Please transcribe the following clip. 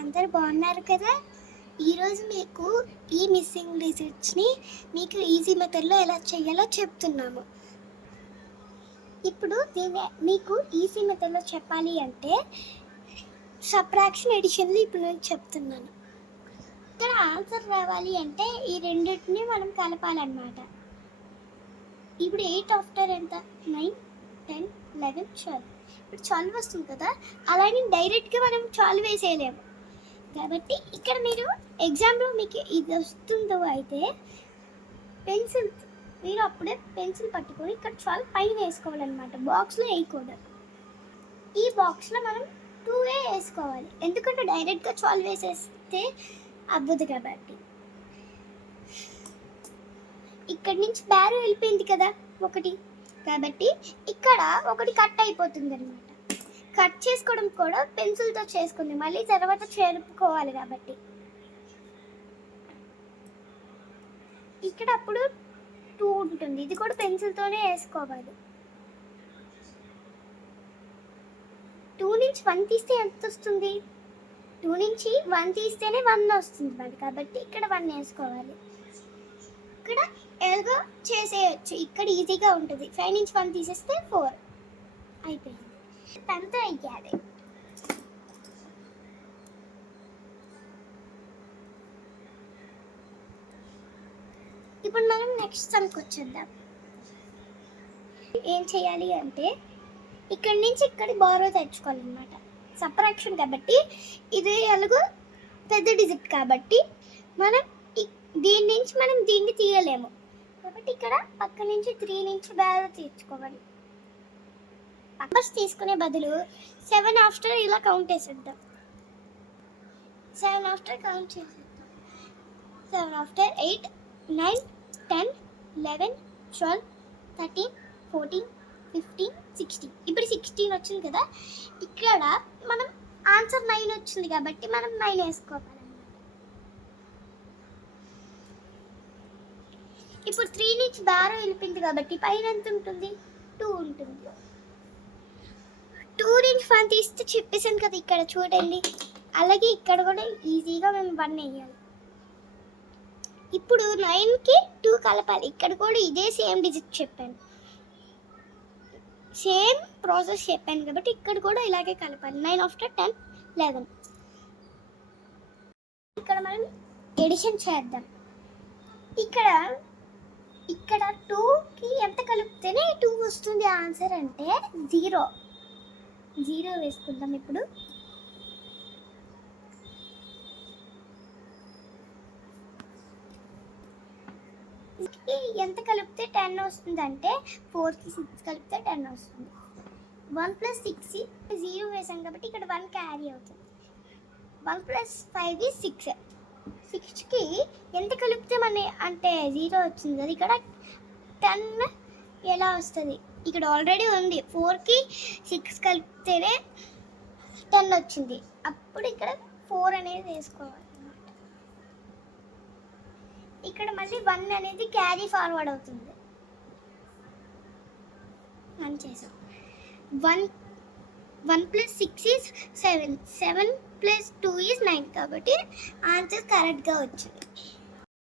అందరు బాగున్నారు కదా. ఈరోజు మీకు ఈ మిస్సింగ్ డిజిట్స్ని మీకు ఈజీ మెథడ్లో ఎలా చేయాలో చెప్తున్నాము. ఇప్పుడు దీన్ని మీకు ఈజీ మెథడ్లో చెప్పాలి అంటే సబ్ట్రాక్షన్ ఎడిషన్లు ఇప్పుడు నేను చెప్తున్నాను. ఇక్కడ ఆన్సర్ రావాలి అంటే ఈ రెండింటిని మనం కలపాలన్నమాట. ఇప్పుడు 8 ఆఫ్టర్ ఎంత? 9, 10, 11, 12. ఇప్పుడు 12 వస్తుంది కదా, అలాగే డైరెక్ట్గా మనం 12 వేసేయలేము కాబట్టి ఇక్కడ మీరు ఎగ్జామ్లో మీకు ఇది వస్తుందో అయితే పెన్సిల్ మీరు అప్పుడే పెన్సిల్ పట్టుకొని ఇక్కడ 12 పైన వేసుకోవాలన్నమాట. బాక్స్లో వేయకూడదు. ఈ బాక్స్లో మనం 2 వేసుకోవాలి, ఎందుకంటే డైరెక్ట్గా 12 వేసేస్తే అవ్వదు కాబట్టి. ఇక్కడి నుంచి బ్యారో వెళ్ళిపోయింది కదా ఒకటి, కాబట్టి ఇక్కడ ఒకటి కట్ అయిపోతుంది అనమాట. కట్ చేసుకోవడం కూడా పెన్సిల్తో చేసుకుంది, మళ్ళీ తర్వాత చేరుకోవాలి కాబట్టి ఇక్కడ అప్పుడు 2 ఉంటుంది. ఇది కూడా పెన్సిల్తోనే వేసుకోవాలి. 2 నుంచి 1 తీస్తే ఎంత వస్తుంది? 2 నుంచి 1 తీస్తేనే 1 వస్తుంది మరి, కాబట్టి ఇక్కడ 1 వేసుకోవాలి. ఇక్కడ ఎలాగో చేసేయచ్చు, ఇక్కడ ఈజీగా ఉంటుంది. 5 నుంచి 1 తీసేస్తే 4 అయిపోయింది. 10తో అయ్యాలి. ఇప్పుడు మనం నెక్స్ట్ సమ్కి వచ్చేద్దాం. ఏం చేయాలి అంటే ఇక్కడి నుంచి ఇక్కడ బారో తెచ్చుకోవాలన్నమాట. సబ్ట్రాక్షన్ కాబట్టి ఇది ఎలాగో పెద్ద డిజిట్ కాబట్టి మనం దీని నుంచి మనం దీన్ని తీయలేము, కాబట్టి ఇక్కడ పక్క నుంచి 3 నుంచి బారో తెచ్చుకోవాలి. నంబర్స్ తీసుకునే బదులు 7 ఆఫ్టర్ ఇలా కౌంట్ చేసేద్దాం. 7 ఆఫ్టర్ కౌంట్ చేసేద్దాం. 7 ఆఫ్టర్ 8, 9, 10, 11, 12, 13, 14, 15, 16. ఇప్పుడు 16 వచ్చింది కదా, ఇక్కడ మనం ఆన్సర్ 9 వచ్చింది కాబట్టి మనం 9 వేసుకోవాలి. ఇప్పుడు 3 నుంచి బారో వెళ్ళిపోయింది కాబట్టి పైన ఎంత ఉంటుంది? 2 ఉంటుంది. 2 నుంచి 1 తీస్తే చెప్పేసాను కదా ఇక్కడ చూడండి. అలాగే ఇక్కడ కూడా ఈజీగా మేము 1 వేయాలి. ఇప్పుడు 9కి 2 కలపాలి. ఇక్కడ కూడా ఇదే సేమ్ డిజిట్ చెప్పాను, సేమ్ ప్రాసెస్ చెప్పాను కాబట్టి ఇక్కడ కూడా ఇలాగే కలపాలి. 9 ఆఫ్టర్ 10, 11. ఇక్కడ మనం ఎడిషన్ చేద్దాం. ఇక్కడ 2కి ఎంత కలిపితేనే 2 వస్తుంది ఆన్సర్ అంటే 0 వేసుకుందాం. ఇప్పుడు ఎంత కలిపితే 10 వస్తుంది అంటే 4కి 6 కలిపితే 10 వస్తుంది. 1 + 6 0 వేసాం కాబట్టి ఇక్కడ 1 క్యారీ అవుతుంది. 1 + 5 is 6. 6కి ఎంత కలిపితే మన అంటే 0 వచ్చింది కదా, ఇక్కడ 10 ఎలా వస్తుంది? ఇక్కడ ఆల్రెడీ ఉంది. 4కి 6 కలిపితేనే 10 వచ్చింది, అప్పుడు ఇక్కడ 4 అనేది వేసుకోవాలి. ఇక్కడ మళ్ళీ 1 అనేది క్యారీ ఫార్వర్డ్ అవుతుంది. 1 చేసాం. 1 + 6 is 7. 7 + 2 is 9 కాబట్టి ఆన్సర్ కరెక్ట్గా వచ్చింది.